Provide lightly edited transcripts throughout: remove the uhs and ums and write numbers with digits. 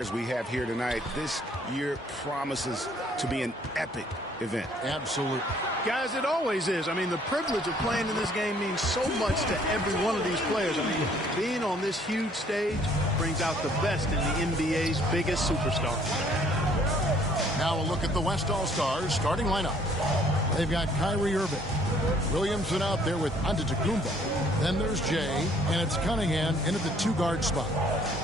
As we have here tonight, this year promises to be an epic event. Absolutely. Guys, it always is. I mean, the privilege of playing in this game means so much to every one of these players. I mean, being on this huge stage brings out the best in the NBA's biggest superstars. Now a look at the West All-Stars starting lineup. They've got Kyrie Irving, Williamson out there with Antetokounmpo. Then there's Jay, and it's Cunningham in at the two-guard spot.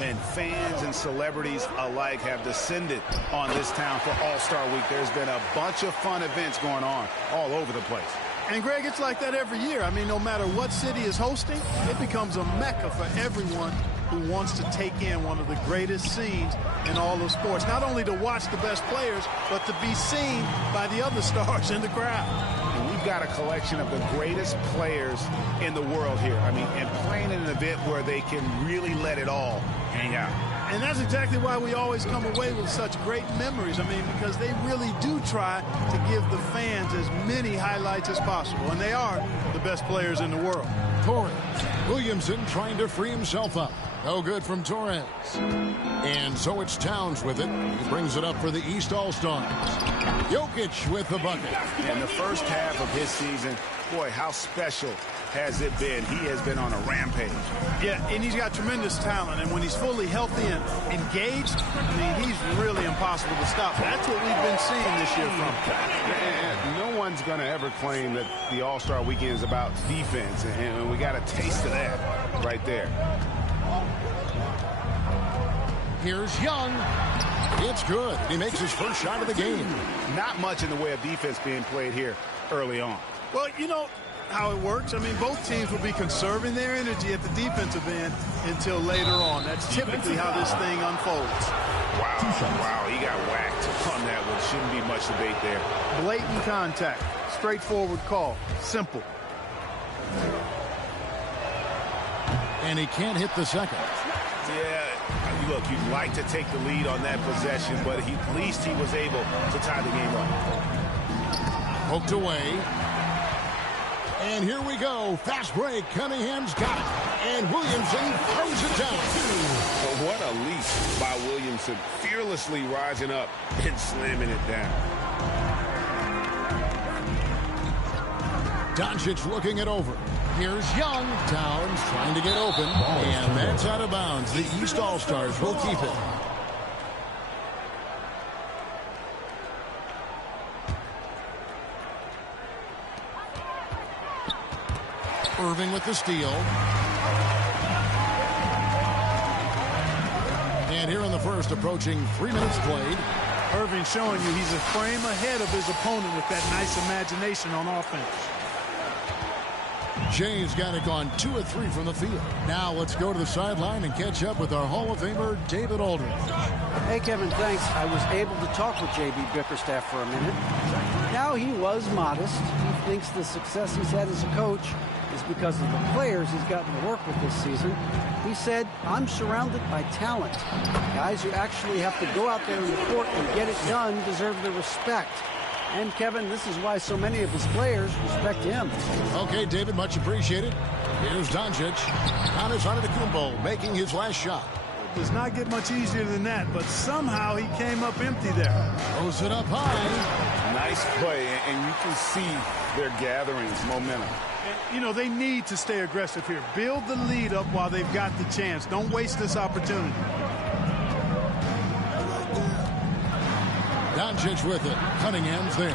And fans and celebrities alike have descended on this town for All-Star Week. There's been a bunch of fun events going on all over the place. And, Greg, it's like that every year. I mean, no matter what city is hosting, it becomes a mecca for everyone who wants to take in one of the greatest scenes in all of sports. Not only to watch the best players, but to be seen by the other stars in the crowd. And we've got a collection of the greatest players in the world here. I mean, and playing in an event where they can really let it all hang out. And that's exactly why we always come away with such great memories. I mean, because they really do try to give the fans as many highlights as possible. And they are the best players in the world. Torres. Williamson trying to free himself up. No good from Torres. And so it's Towns with it. He brings it up for the East All-Stars. Jokic with the bucket. In the first half of his season, boy, how special has it been? He has been on a rampage. Yeah, and he's got tremendous talent. And when he's fully healthy and engaged, I mean, he's really impossible to stop. That's what we've been seeing this year from him. No one's going to ever claim that the All-Star Weekend is about defense. And we got a taste of that right there. Here's Young. It's good. He makes his first shot of the game. Not much in the way of defense being played here early on. Well, you know how it works. I mean, both teams will be conserving their energy at the defensive end until later on. That's typically how this thing unfolds. Wow, he got whacked on that one. Shouldn't be much debate there. Blatant contact. Straightforward call. Simple. And he can't hit the second. Yeah, look, you'd like to take the lead on that possession, but at least he was able to tie the game up. Poked away. And here we go. Fast break. Cunningham's got it. And Williamson throws it down. But what a leap by Williamson. Fearlessly rising up and slamming it down. Doncic looking it over. Here's Young. Towns trying to get open. And that's out of bounds. The East All-Stars will keep it. Irving with the steal. And here in the first, approaching 3 minutes played. Irving showing you he's a frame ahead of his opponent with that nice imagination on offense. Jay's got it gone 2 of 3 from the field. Now let's go to the sideline and catch up with our Hall of Famer, David Aldridge. Hey, Kevin, thanks. I was able to talk with J.B. Bickerstaff for a minute. Now, he was modest. He thinks the success he's had as a coach is because of the players he's gotten to work with this season. He said, I'm surrounded by talent. Guys who actually have to go out there in the court and get it done deserve the respect. And, Kevin, this is why so many of his players respect him. Okay, David, much appreciated. Here's Doncic. Giannis Antetokounmpo making his last shot. It does not get much easier than that, but somehow he came up empty there. Throws it up high. Nice play, and you can see their gatherings, momentum. And, you know, they need to stay aggressive here. Build the lead up while they've got the chance. Don't waste this opportunity. Doncic with it. Cunningham's there.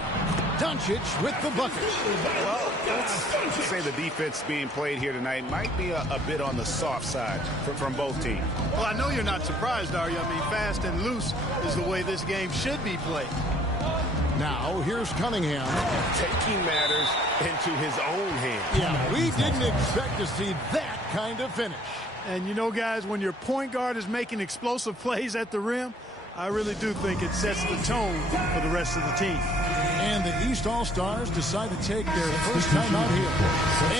Doncic with the bucket. Well, let's say the defense being played here tonight might be a bit on the soft side from both teams. Well, I know you're not surprised, are you? I mean, fast and loose is the way this game should be played. Now, here's Cunningham. Taking matters into his own hands. Yeah, we didn't expect to see that kind of finish. And you know, guys, when your point guard is making explosive plays at the rim, I really do think it sets the tone for the rest of the team. And the East All-Stars decide to take their first time out here.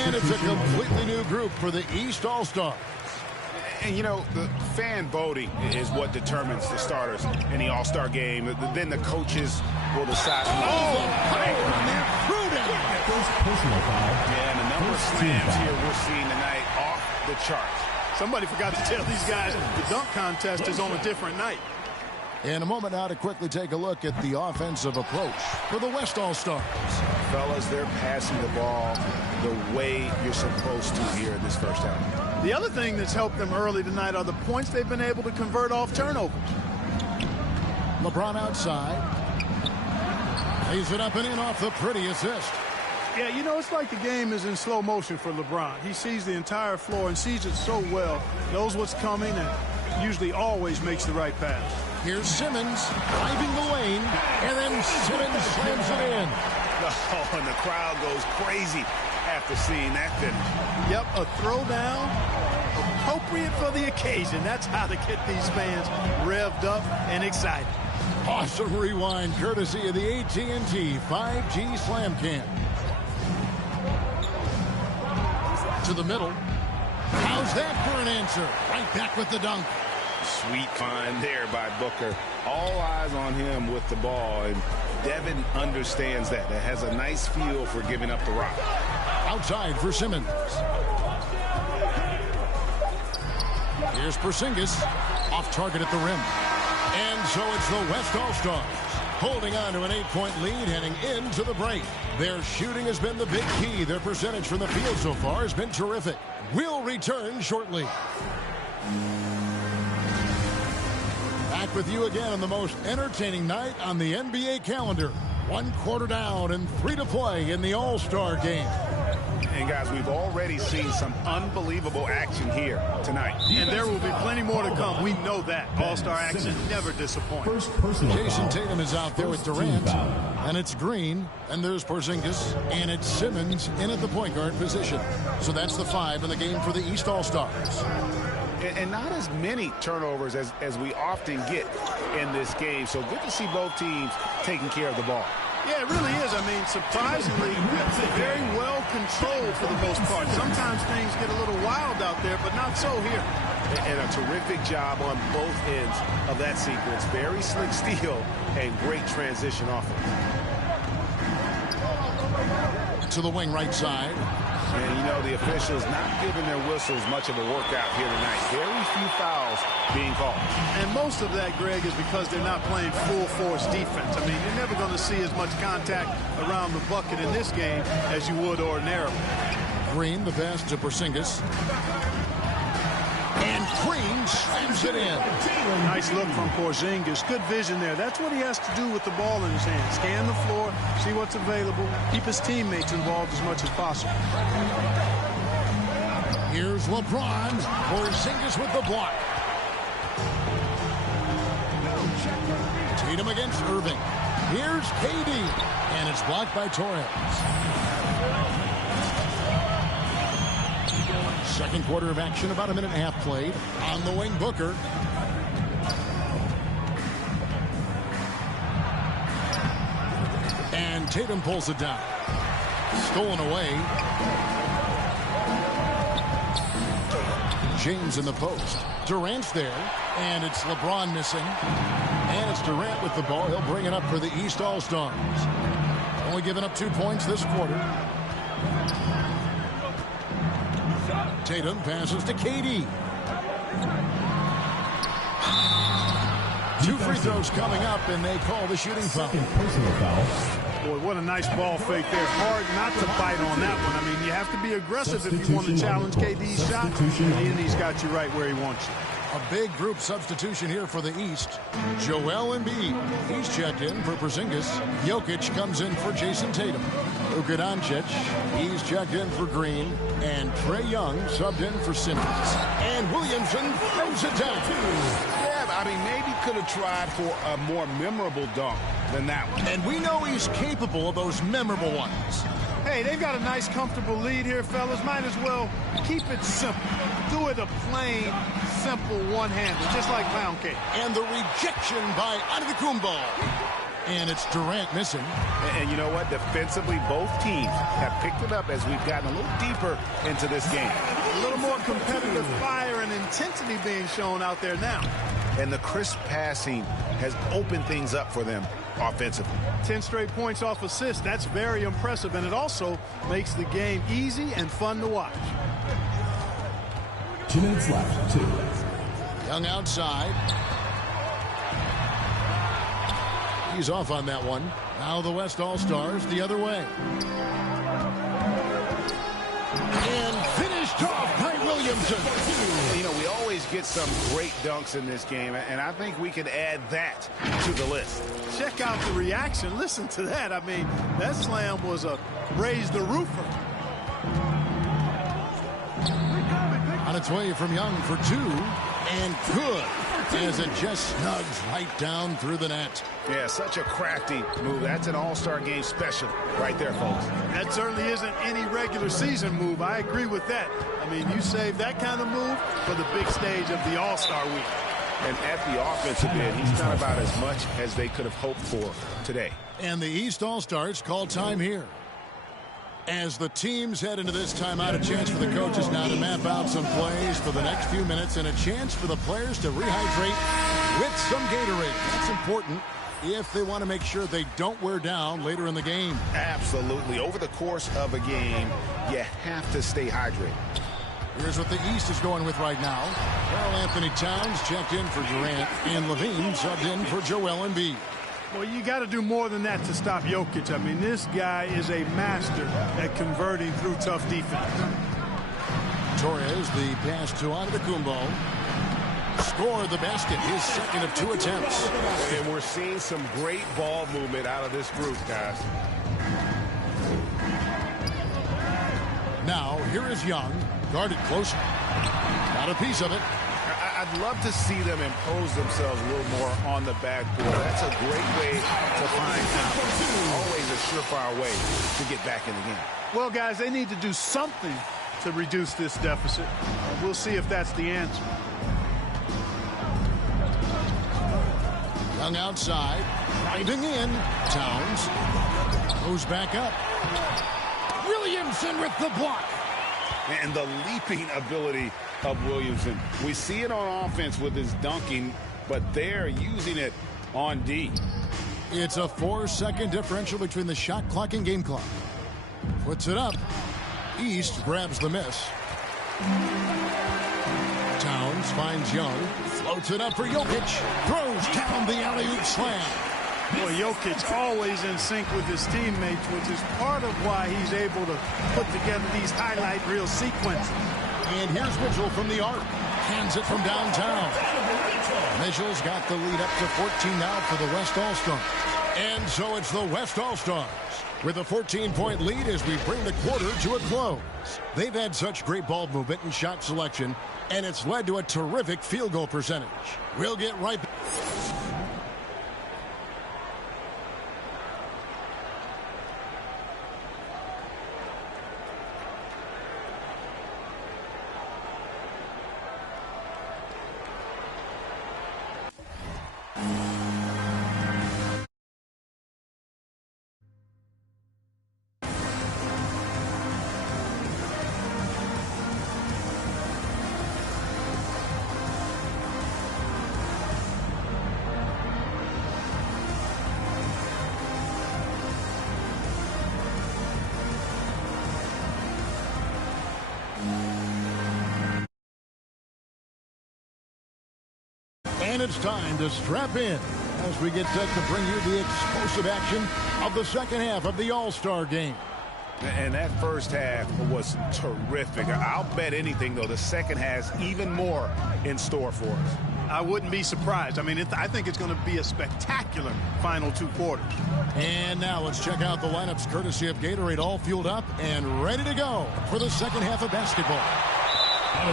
And it's a completely new group for the East All-Stars. And, you know, the fan voting is what determines the starters in the All-Star game. Then the coaches will decide. Oh, yeah, and the number of slams here we're seeing tonight off the charts. Somebody forgot to tell these guys the dunk contest is on a different night. In a moment now to quickly take a look at the offensive approach for the West All-Stars. Fellas, they're passing the ball the way you're supposed to here in this first half. The other thing that's helped them early tonight are the points they've been able to convert off turnovers. LeBron outside. Lays it up and in off the pretty assist. Yeah, you know, it's like the game is in slow motion for LeBron. He sees the entire floor and sees it so well, knows what's coming, and usually always makes the right pass. Here's Simmons driving the lane, and then Simmons slams it in. Oh, and the crowd goes crazy after seeing that finish. Yep, a throwdown appropriate for the occasion. That's how to get these fans revved up and excited. Awesome rewind courtesy of the AT&T 5G Slam Cam. To the middle. How's that for an answer? Right back with the dunk. Sweet find there by Booker. All eyes on him with the ball, and Devin understands that. That has a nice feel for giving up the rock. Outside for Simmons. Here's Porzingis. Off target at the rim. And so it's the West All-Stars holding on to an 8-point lead heading into the break. Their shooting has been the big key. Their percentage from the field so far has been terrific. We'll return shortly. Back with you again on the most entertaining night on the NBA calendar. 1 quarter down and 3 to play in the All-Star game. And guys, we've already seen some unbelievable action here tonight. And there will be plenty more to come. We know that. All-Star action never disappoints. Jason Tatum is out there with Durant. And it's Green. And there's Porzingis. And it's Simmons in at the point guard position. So that's the 5 in the game for the East All-Stars. And not as many turnovers as we often get in this game. So good to see both teams taking care of the ball. Yeah, it really is. I mean, surprisingly, very well controlled for the most part. Sometimes things get a little wild out there, but not so here. And a terrific job on both ends of that sequence. Very slick steal and great transition offense. To the wing right side. And, you know, the officials not giving their whistles much of a workout here tonight. Very few fouls being called. And most of that, Greg, is because they're not playing full-force defense. I mean, you're never going to see as much contact around the bucket in this game as you would ordinarily. Green, the pass to Porzingis. And Green slams it in. Nice look from Porzingis. Good vision there. That's what he has to do with the ball in his hand. Scan the floor, see what's available, keep his teammates involved as much as possible. Here's LeBron. Porzingis with the block. Tatum against Irving. Here's KD. And it's blocked by Torres. Second quarter of action, about a minute and a half played. On the wing, Booker. And Tatum pulls it down. Stolen away. James in the post. Durant's there. And it's LeBron missing. And it's Durant with the ball. He'll bring it up for the East All-Stars. Only giving up 2 points this quarter. Tatum passes to KD. 2 free throws coming up, and they call the shooting foul. Boy, what a nice ball fake there. Hard not to bite on that one. I mean, you have to be aggressive if you want to challenge KD's shot. And he's got you right where he wants you. A big group substitution here for the East. Joel Embiid. He's checked in for Porzingis. Jokic comes in for Jason Tatum. Luka Doncic. He's checked in for Green. And Trae Young subbed in for Simmons. And Williamson throws it down. Yeah, I mean, maybe could have tried for a more memorable dunk than that one. And we know he's capable of those memorable ones. Hey, they've got a nice, comfortable lead here, fellas. Might as well keep it simple. Do it a plain, simple one-hander, just like pound cake. And the rejection by Antetokounmpo. And it's Durant missing. And you know what? Defensively, both teams have picked it up as we've gotten a little deeper into this game. A little more competitive fire and intensity being shown out there now. And the crisp passing has opened things up for them offensively. 10 straight points off assists. That's very impressive, and it also makes the game easy and fun to watch. 2 minutes left. 2. Young outside. He's off on that one. Now the West All-Stars the other way. And finished off by Williamson. You know, we always get some great dunks in this game, and I think we can add that to the list. Check out the reaction. Listen to that. I mean, that slam was a raise the roofer. On its way from Young for two, and good, as it just snugs right down through the net. Yeah, such a crafty move. That's an all-star game special right there, folks. That certainly isn't any regular season move. I agree with that. I mean, you save that kind of move for the big stage of the All-Star week. And at the offensive end, he's done about as much as they could have hoped for today. And the East All-Stars call time here. As the teams head into this timeout, a chance for the coaches now to map out some plays for the next few minutes and a chance for the players to rehydrate with some Gatorade. That's important if they want to make sure they don't wear down later in the game. Absolutely. Over the course of a game, you have to stay hydrated. Here's what the East is going with right now. Well, Anthony Towns checked in for Durant, and Levine subbed in for Joel Embiid. Well, you got to do more than that to stop Jokic. I mean, this guy is a master at converting through tough defense. Torres, the pass to Antetokounmpo. Scored the basket, his second of two attempts. And we're seeing some great ball movement out of this group, guys. Now, here is Young, guarded closer. Got a piece of it. I'd love to see them impose themselves a little more on the backboard. That's a great way to find confidence. Always a surefire way to get back in the game. Well, guys, they need to do something to reduce this deficit. We'll see if that's the answer. Young outside, grinding in. Towns goes back up. Williamson with the block. And the leaping ability of Williamson. We see it on offense with his dunking, but they're using it on D. It's a 4-second differential between the shot clock and game clock. Puts it up. East grabs the miss. Towns finds Young. Floats it up for Jokic. Throws down the alley-oop slam. Boy, Jokic always in sync with his teammates, which is part of why he's able to put together these highlight reel sequences. And here's Mitchell from the arc. Hands it from downtown. Mitchell's got the lead up to 14 now for the West All-Stars. And so it's the West All-Stars with a 14-point lead as we bring the quarter to a close. They've had such great ball movement and shot selection, and it's led to a terrific field goal percentage. We'll get right back. And it's time to strap in as we get set to bring you the explosive action of the second half of the All-Star game. And that first half was terrific. I'll bet anything, though, the second has even more in store for us. I wouldn't be surprised. I mean, I think it's going to be a spectacular final two quarters. And now let's check out the lineups courtesy of Gatorade, all fueled up and ready to go for the second half of basketball.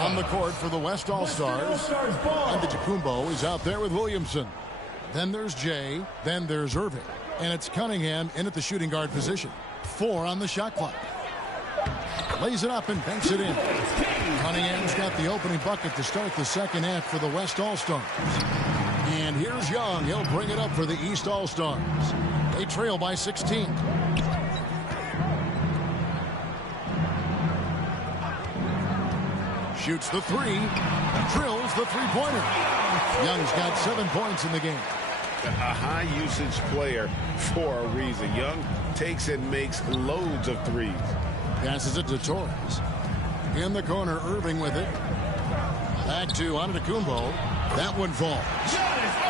On the court for the West All-Stars, Antetokounmpo is out there with Williamson. Then there's Jay, then there's Irving. And it's Cunningham in at the shooting guard position. 4 on the shot clock. Lays it up and banks it in. Cunningham's got the opening bucket to start the second half for the West All-Stars. And here's Young. He'll bring it up for the East All-Stars. They trail by 16. Shoots the three. Drills the three-pointer. Young's got 7 points in the game. A high-usage player for a reason. Young takes and makes loads of threes. Passes it to Torres. In the corner, Irving with it. Back to Antetokounmpo. That one falls.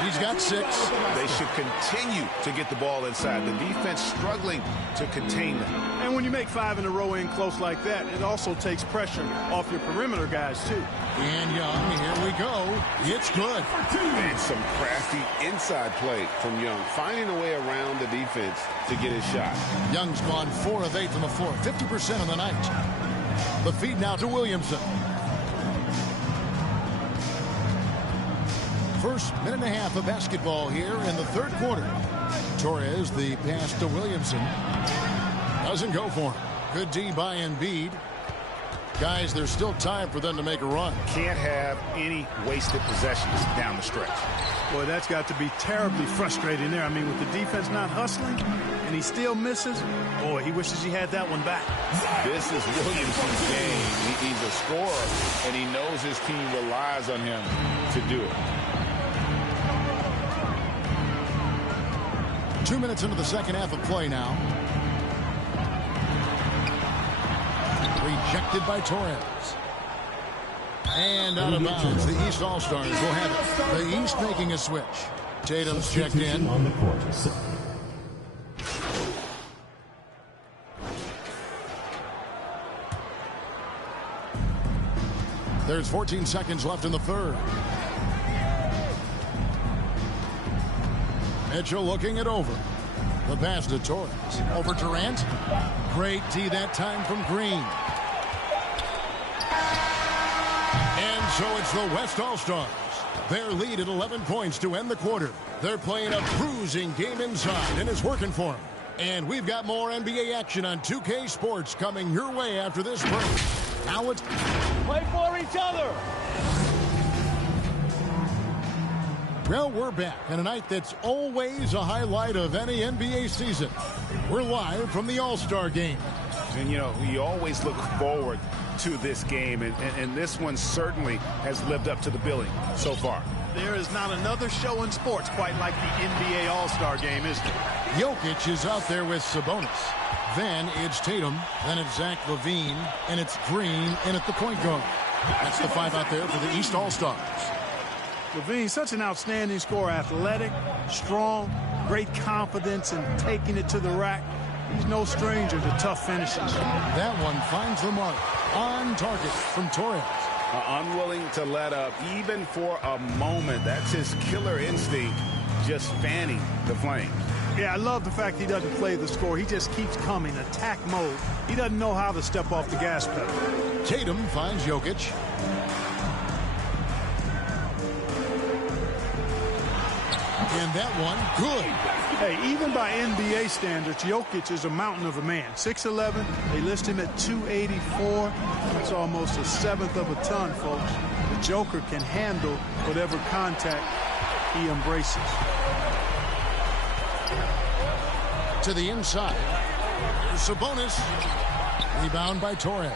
He's got 6. They should continue to get the ball inside. The defense struggling to contain them. And when you make 5 in a row in close like that, it also takes pressure off your perimeter guys, too. And Young, here we go. It's good. And some crafty inside play from Young, finding a way around the defense to get his shot. Young's gone 4 of 8 from the floor, 50% on the night. The feed now to Williamson. First minute and a half of basketball here in the third quarter. Torres, the pass to Williamson. Doesn't go for him. Good D by Embiid. Guys, there's still time for them to make a run. Can't have any wasted possessions down the stretch. Boy, that's got to be terribly frustrating there. I mean, with the defense not hustling and he still misses, boy, he wishes he had that one back. This is Williamson's game. He's a scorer, and he knows his team relies on him to do it. 2 minutes into the second half of play now. Rejected by Torres. And out of bounds. The East All-Stars will have it. The East making a switch. Tatum's checked in. On the court. There's 14 seconds left in the third. Mitchell looking it over. The pass to Torres. Over Durant. Great D that time from Green. And so it's the West All-Stars. Their lead at 11 points to end the quarter. They're playing a bruising game inside, and it's working for them. And we've got more NBA action on 2K Sports coming your way after this break. Now it's... Play for each other! Well, we're back on a night that's always a highlight of any NBA season. We're live from the All-Star Game. And, you know, we always look forward to this game, and this one certainly has lived up to the billing so far. There is not another show in sports quite like the NBA All-Star Game, is there? Jokic is out there with Sabonis. Then it's Tatum. Then it's Zach LaVine. And it's Green in at the point guard. That's the 5 out there for the East All-Stars. LaVine, such an outstanding scorer, athletic, strong, great confidence in taking it to the rack. He's no stranger to tough finishes. That one finds the mark. On target from Torres. Unwilling to let up even for a moment. That's his killer instinct, just fanning the flame. Yeah, I love the fact he doesn't play the score. He just keeps coming, attack mode. He doesn't know how to step off the gas pedal. Tatum finds Jokic. And that one, good. Hey, even by NBA standards, Jokic is a mountain of a man. 6'11", they list him at 284. That's almost a seventh of a ton, folks. The Joker can handle whatever contact he embraces. To the inside. Here's Sabonis. Rebound by Torres.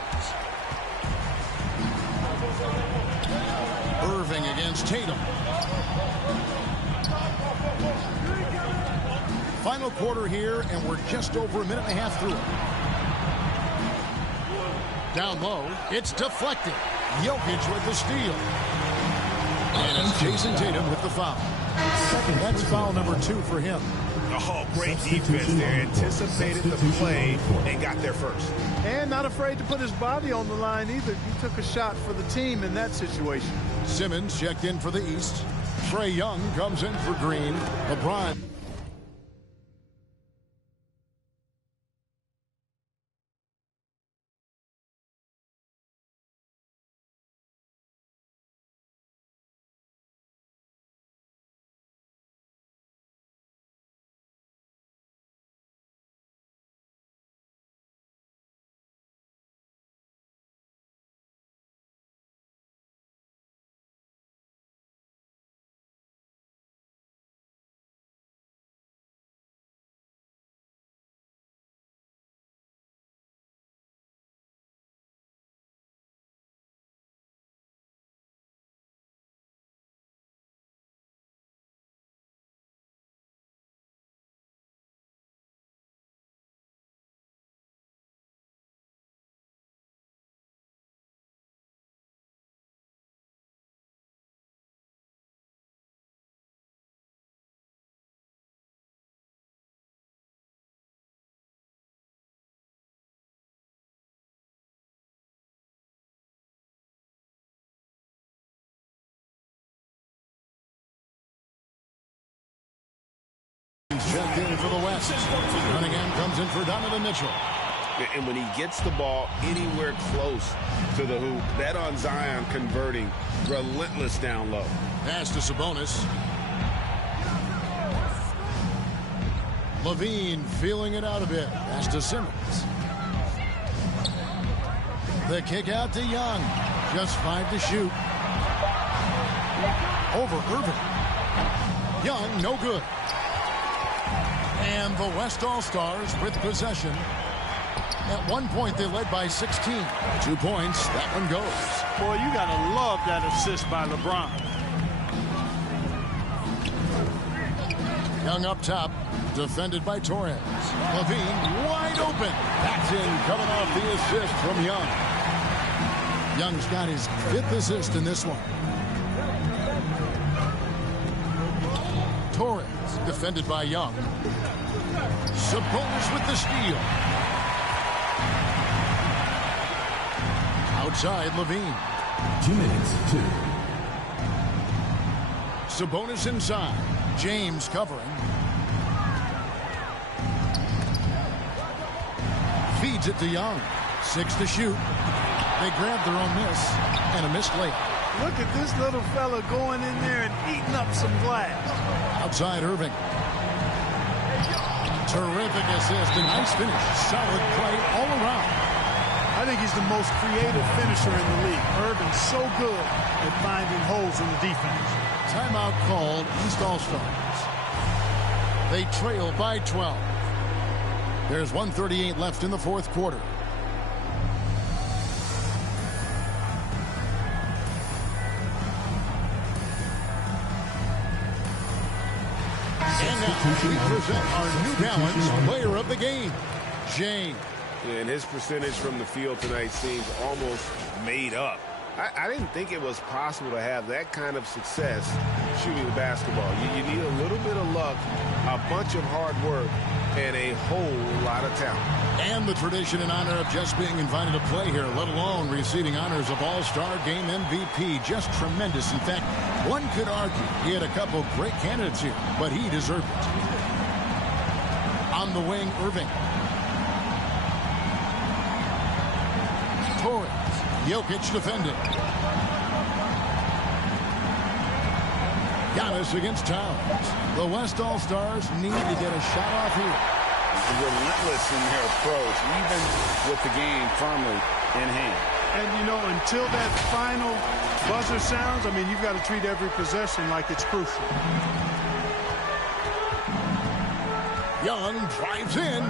Irving against Tatum. Final quarter here, and we're just over a minute and a half through it. Down low, it's deflected. Jokic with the steal. And it's Jason Tatum with the foul. That's foul number 2 for him. Oh, great defense there. Anticipated the play and got there first. And not afraid to put his body on the line either. He took a shot for the team in that situation. Simmons checked in for the East. Trae Young comes in for Green. LeBron. Fourth in for the West. Cunningham comes in for Donovan Mitchell. And when he gets the ball anywhere close to the hoop, bet on Zion converting, relentless down low. Pass to Sabonis. Levine feeling it out a bit. Pass to Simmons. The kick out to Young. Just 5 to shoot. Over Irving. Young, no good. And the West All-Stars with possession. At one point, they led by 16. 2 points. That one goes. Boy, you got to love that assist by LeBron. Young up top. Defended by Torres. Levine wide open. That's in, coming off the assist from Young. Young's got his 5th assist in this one. Torres defended by Young. Sabonis with the steal. Outside Levine. 2 minutes, 2. Sabonis inside. James covering. Feeds it to Young. 6 to shoot. They grab their own miss. And a missed layup. Look at this little fella going in there and eating up some glass. Outside Irving. Terrific assist. A nice finish. Solid play all around. I think he's the most creative finisher in the league. Irving's so good at finding holes in the defense. Timeout called. East All-Stars. They trail by 12. There's 1:38 left in the fourth quarter. And now we present our New Balance player of the game, James. And his percentage from the field tonight seems almost made up. I didn't think it was possible to have that kind of success shooting the basketball. You need a little bit of luck, a bunch of hard work, and a whole lot of talent. And the tradition and honor of just being invited to play here, let alone receiving honors of All-Star Game MVP. Just tremendous. In fact, one could argue he had a couple great candidates here, but he deserved it. On the wing, Irving. Torres. Jokic defending. Giannis against Towns. The West All-Stars need to get a shot off here. Relentless in their approach, even with the game firmly in hand. And, you know, until that final buzzer sounds, I mean, you've got to treat every possession like it's crucial. Young drives in.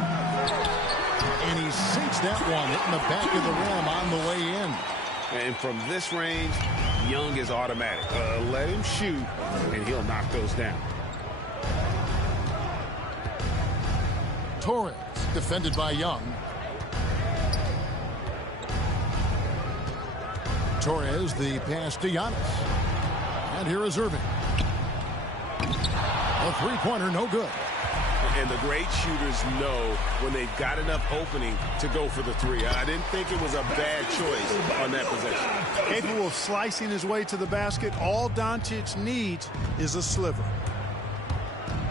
And he sinks that one, hitting the back of the rim on the way in. And from this range, Young is automatic. Let him shoot, and he'll knock those down. Torres, defended by Young. Torres, the pass to Giannis. And here is Irving. A three-pointer, no good. And the great shooters know when they've got enough opening to go for the three. I didn't think it was a bad choice on that possession. Capable of slicing his way to the basket, all Doncic needs is a sliver.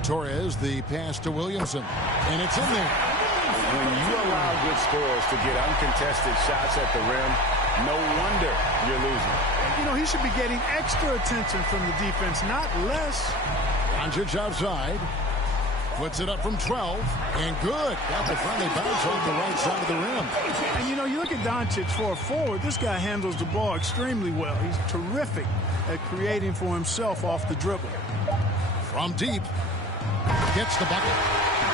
Torres, the pass to Williamson. And it's in there. When you allow good scorers to get uncontested shots at the rim, no wonder you're losing. You know, he should be getting extra attention from the defense, not less. Doncic outside. Puts it up from 12, and good. Got the friendly bounce off the right side of the rim. And, you know, you look at Doncic for a forward, this guy handles the ball extremely well. He's terrific at creating for himself off the dribble. From deep, gets the bucket.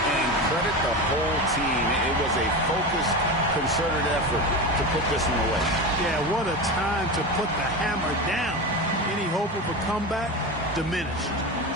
And credit the whole team. It was a focused, concerted effort to put this one away. Yeah, what a time to put the hammer down. Any hope of a comeback? Diminished.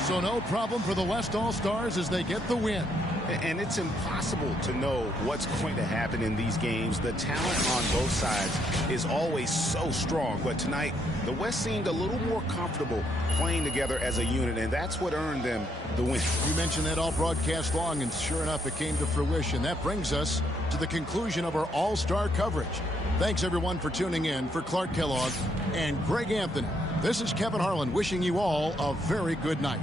So no problem for the West All-Stars as they get the win. And it's impossible to know what's going to happen in these games. The talent on both sides is always so strong. But tonight, the West seemed a little more comfortable playing together as a unit, and that's what earned them the win. You mentioned that all broadcast long, and sure enough, it came to fruition. That brings us to the conclusion of our All-Star coverage. Thanks, everyone, for tuning in. For Clark Kellogg and Greg Anthony, this is Kevin Harlan wishing you all a very good night.